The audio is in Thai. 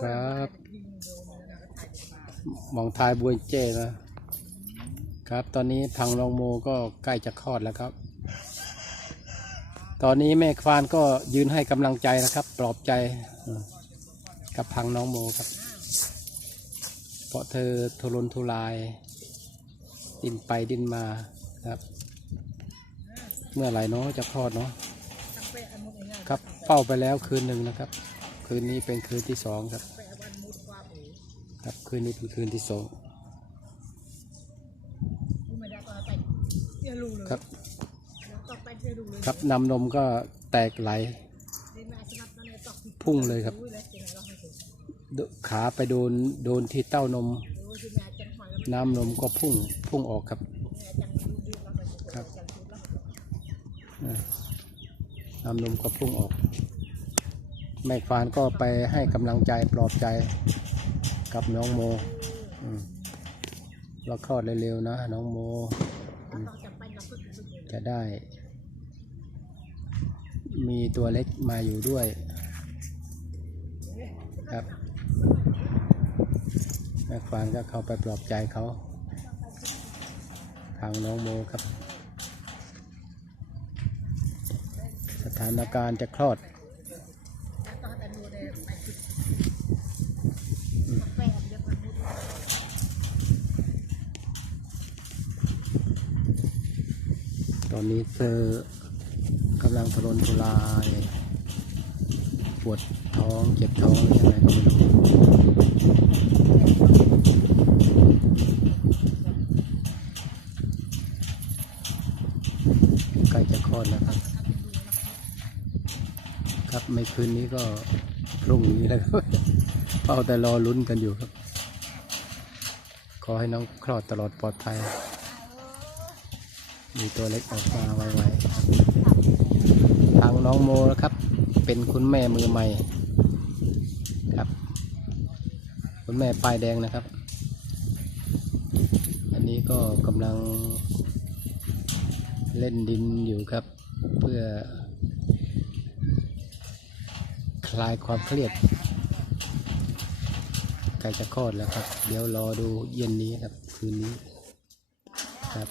ครับ มองทายบวยเจนะ ครับ ตอนนี้พังลองโมก็ใกล้จะคลอดแล้วครับ ตอนนี้แม่ควานก็ยืนให้กำลังใจนะครับ ปลอบใจกับพังน้องโมครับ เพราะเธอทุรนทุราย ดินไปดินมาครับ เมื่อไหร่เนาะจะคลอดเนาะครับเฝ้าไปแล้วคืนหนึ่งนะครับ คืนนี้เป็นคืนที่สองครับ ครับคืนนี้เป็นคืนที่สองครับครับนำนมก็แตกไหล พุ่งเลยครับโดขาไปโดนโดนที่เต้านม น้ำนมก็พุ่งพุ่งออกครับครับอ่าน้ำนมก็พุ่งออก แม่ควานก็ไปให้กำลังใจปลอบใจกับน้องโมอืมว่าคลอดเร็วๆนะ น้องโม จะได้ มีตัวเล็กมาอยู่ด้วยครับแม่ควานก็เข้าไปปลอบใจเขา ทางน้องโมครับ สถานการณ์จะคลอด ตอนนี้เธอกำลังทรนทุราย ปวดท้องเจ็บท้องยังไงก็ไม่รู้ใกล้จะคลอดแล้วครับ ครับไม่คืนนี้ก็พรุ่งนี้แล้วครับเฝ้าแต่รอลุ้นกันอยู่ครับ ขอให้น้องคลอดตลอดปลอดภัย มีตัวเล็กออกมาไวๆทางน้องโมนะครับ เป็นคุณแม่มือใหม่ครับ คุณแม่ป้ายแดงนะครับ อันนี้ก็กำลังเล่นดินอยู่ครับ เพื่อ คลายความเครียดใกล้จะคลอดแล้วครับ เดี๋ยวรอดูเย็นนี้ครับ คืนนี้ครับ